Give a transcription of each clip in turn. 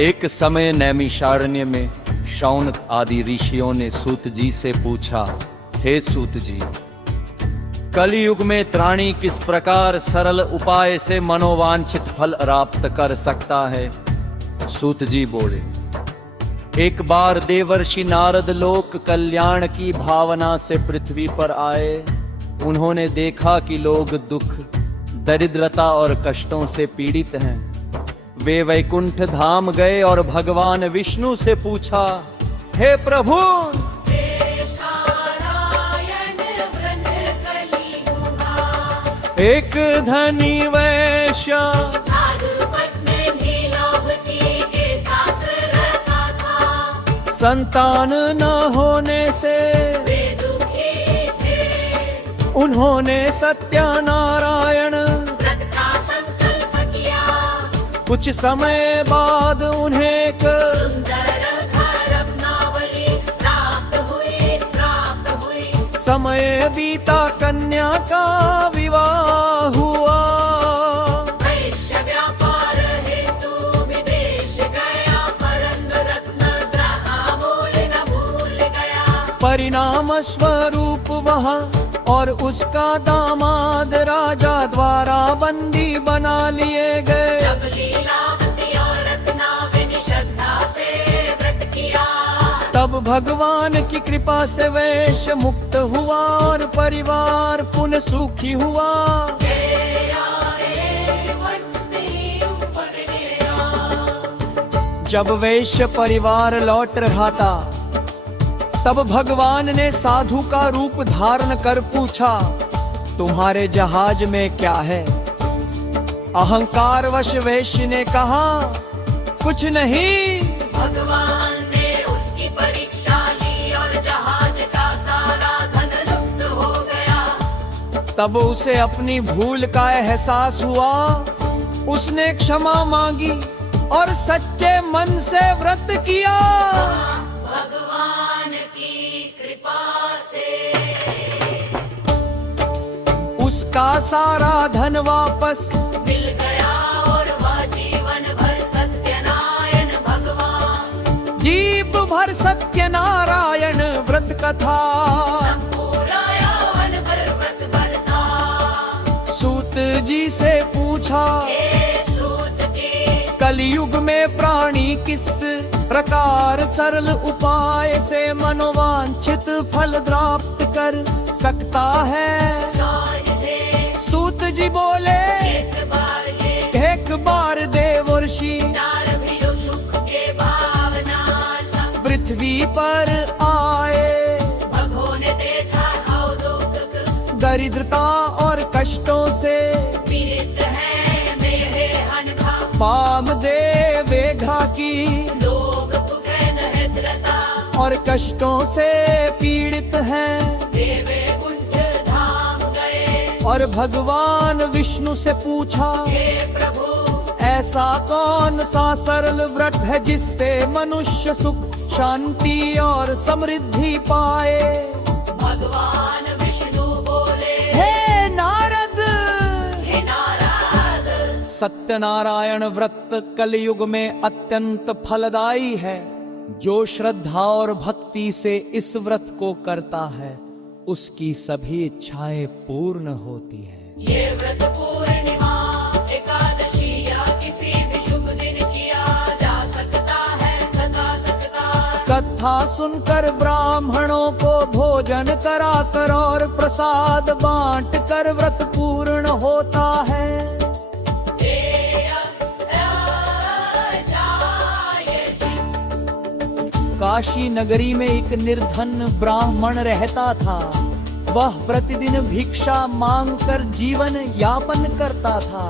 एक समय नैमिषारण्य में शौनक आदि ऋषियों ने सूत जी से पूछा, हे सूत जी, कलयुग में त्राणी किस प्रकार सरल उपाय से मनोवांछित फल प्राप्त कर सकता है। सूत जी बोले, एक बार देवर्षि नारद लोक कल्याण की भावना से पृथ्वी पर आए। उन्होंने देखा कि लोग दुख, दरिद्रता और कष्टों से पीड़ित हैं। वे वैकुंठ धाम गए और भगवान विष्णु से पूछा, हे प्रभु, एक धनी वैश्य संतान न होने से उन्होंने सत्यनारायण कुछ समय बाद उन्हें एक समय बीता, कन्या का विवाह हुआ। वैश्य व्यापार हेतु विदेश गया, परंतु रत्न ग्रहा बोले न भूल गया। परिणाम स्वरूप वहाँ और उसका दामाद राजा द्वारा बंदी बना लिए गए। जब लीलावती और रत्नावली श्रद्धा से व्रत किया, तब भगवान की कृपा से वैश्य मुक्त हुआ और परिवार पुनः सुखी हुआ। जब वैश्य परिवार लौट रहा था, तब भगवान ने साधु का रूप धारण कर पूछा, तुम्हारे जहाज में क्या है। अहंकारवश वैश्य ने कहा, कुछ नहीं। भगवान ने उसकी परीक्षा ली और जहाज का सारा धन लुप्त हो गया। तब उसे अपनी भूल का एहसास हुआ। उसने क्षमा मांगी और सच्चे मन से व्रत किया। भगवान की कृपा से उसका सारा धन वापस मिल गया और वह जीवन भर सत्यनारायण भगवान, जीव भर सत्यनारायण व्रत कथा। पूरा यौवन भर व्रत भरता। सूत जी से पूछा, हे सूत जी, कलयुग में प्राणी किस प्रकार सरल उपाय से मनोवांछित फल प्राप्त कर सकता है। साज से सूत जी बोले, एक बार देवर्षि नार भी सुख के भावना संग पृथ्वी पर आए। भगों ने देखा हाउ दुख, दरिद्रता और कष्टों से पीड़ित है मेरे अनघा। पाम दे वेघा की लोग पुगे नहिद्रता, और कष्टों से पीड़ित हैं। देवे कुंठ धाम गए। और भगवान विष्णु से पूछा, हे प्रभु, ऐसा कौन सा सरल व्रत है जिससे मनुष्य सुख, शांति और समृद्धि पाए। भगवान विष्णु बोले, हे नारद, हे नारद, सत्यनारायण व्रत कलयुग में अत्यंत फलदायी है। जो श्रद्धा और भक्ति से इस व्रत को करता है, उसकी सभी इच्छाएं पूर्ण होती हैं। ये व्रत पूर्णिमा, एकादशी या किसी भी शुभ दिन किया जा सकता है तथा सकता। कथा सुनकर ब्राह्मणों को भोजन कराकर और प्रसाद बांट कर व्रत पूर्ण होता है। काशी नगरी में एक निर्धन ब्राह्मण रहता था। वह प्रतिदिन भिक्षा मांगकर जीवन यापन करता था।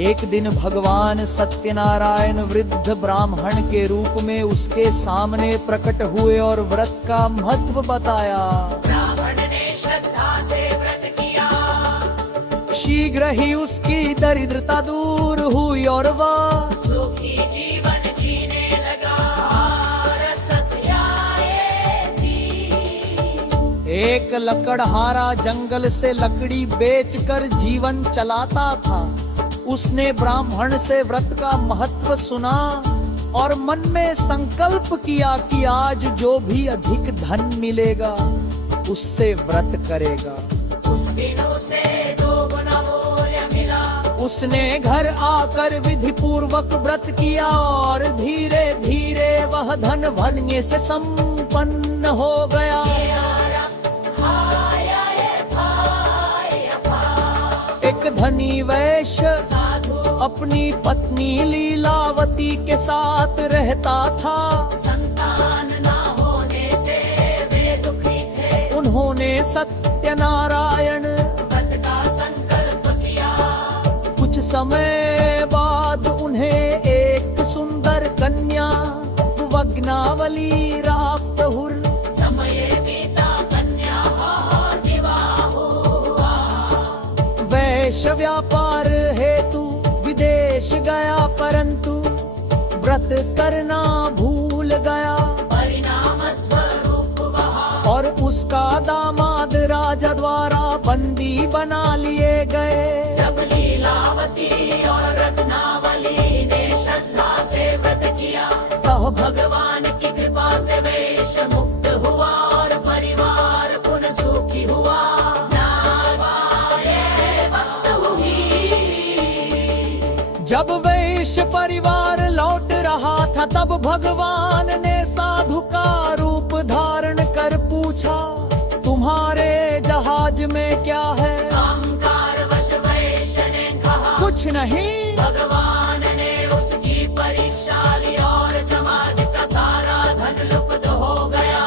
एक दिन भगवान सत्यनारायण वृद्ध ब्राह्मण के रूप में उसके सामने प्रकट हुए और व्रत का महत्व बताया। ब्राह्मण ने श्रद्धा से व्रत किया। शीघ्र ही उसकी दरिद्रता दूर हुई और वह सुखी जीवन जीने लगा। एक लकड़हारा जंगल से लकड़ी बेचकर जीवन चलाता था। उसने ब्राह्मण से व्रत का महत्व सुना और मन में संकल्प किया कि आज जो भी अधिक धन मिलेगा उससे व्रत करेगा। उस दिन उसे 2 गुना मूल्य मिला। उसने घर आकर विधि पूर्वक व्रत किया और धीरे धीरे वह धन भरने से संपन्न हो गया। एक धनी वैश्य साधु अपनी पत्नी लीलावती के साथ रहता था। संतान ना होने से वे दुखी थे। उन्होंने सत्यनारायण व्रत का संकल्प किया। कुछ समय बाद उन्हें एक सुंदर कन्या वग्नावली प्राप्त हुई। समय बीता, कन्या और विवाह हुआ। वैश्य व्यापार हेतु विदेश गया परंतु व्रत करना भूल गया परिणाम स्वरूप वहाँ और उसका दामाद राजा द्वारा बंदी बना लिए गए। जब लीलावती और रत्नावली ने श्रद्धा से व्रत किया, तब भगवान की कृपा से वेश मुक्त हुआ और परिवार पुनः सुखी हुआ। नारायण भक्त हुई। जब वैश्य परिवार लौट रहा था तब भगवान ने साधु का रूप धारण कर पूछा, तुम्हारे जहाज में क्या है? अहंकारवश वैश्य ने कहा, कुछ नहीं। भगवान ने उसकी परीक्षा ली और समाज का सारा धन लुप्त हो गया।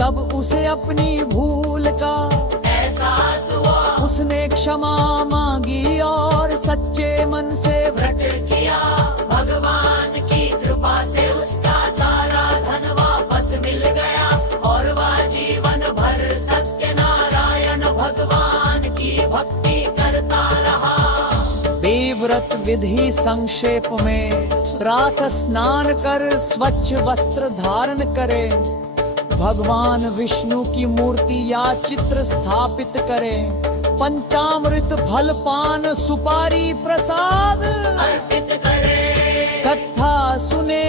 तब उसे अपनी भूल का एहसास हुआ। उसने क्षमा मांगी और सच्चे मन से व्रत किया। भगवान की कृपा से उसका सारा धन वापस मिल गया और वह जीवन भर सत्यनारायण भगवान की भक्ति करता रहा। व्रत विधि संक्षेप में प्रातः स्नान कर स्वच्छ वस्त्र धारण करें, भगवान विष्णु की मूर्ति या चित्र स्थापित करें, पंचामृत फल पान सुपारी प्रसाद अर्पित करें। कथा सुने